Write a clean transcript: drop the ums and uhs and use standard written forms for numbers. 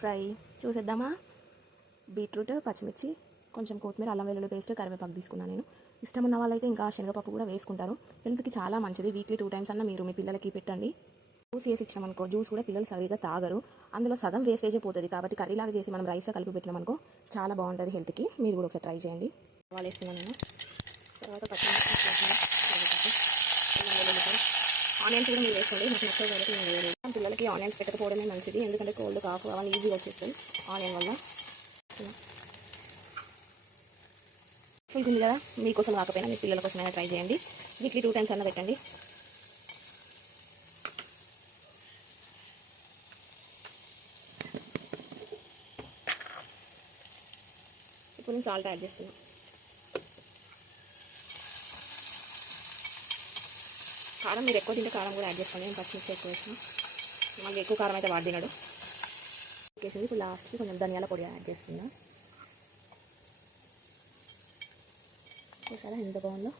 Fry చూసేద్దామా. Beetroot, పచ్చిమిర్చి, కొంచెం కొత్తిమీర, అల్లం వెల్లుల్లి పేస్ట్, కరివేపాకు తీసుకున్నాను నేను. ఇష్టం ఉన్న వాళ్ళైతే ఇంకా శనగపప్పు కూడా వేసుకుంటారు. హెల్త్కి చాలా మంచిది. వీక్లీ 2 times అన్న మీరు మీ పిల్లలకి పెట్టండి. జ్యూస్ చేసి ఇచ్చామనుకో, జ్యూస్ కూడా పిల్లలు సరిగా తాగరు. అందులో సగం వేస్టేజే పోతుంది. కాబట్టి కర్రీలాగా చేసి మనం రైస్లో కలిపి పెట్టినామనుకో చాలా బాగుంటుంది హెల్త్కి. మీరు కూడా ఒకసారి ట్రై చేయండి. వాళ్ళు వేస్తున్నాను నేను. తర్వాత పచ్చిమిర్చి, ఆనియన్స్ కూడా మీరు వేసుకోండి. నాకు నచ్చే వరకు నేను వేయలేదు. పిల్లలకి ఆనియన్స్ పెట్టకపోవడమే మంచిది, ఎందుకంటే కోల్డ్ కాఫ్ అవన్నీ ఈజీగా వచ్చేస్తుంది ఆనియన్ వల్ల. ఉంటుంది కదా, మీకోసం కాకపోయినా మీ పిల్లల కోసమైనా ట్రై చేయండి. వీక్లీ 2 times అన్న పెట్టండి. ఇప్పుడు నేను సాల్ట్ యాడ్ చేస్తున్నాను. కారం మీరు ఎక్కువ తింటే కారం కూడా యాడ్ చేసుకోండి. నేను పచ్చిమిర్చి ఎక్కువ వేసిన, మళ్ళీ ఎక్కువ కారం అయితే వాడు తినడు. వేసింది. ఇప్పుడు లాస్ట్కి కొంచెం ధనియాల పొడి యాడ్ చేస్తున్నా. చూసారా ఎంత బాగుందో.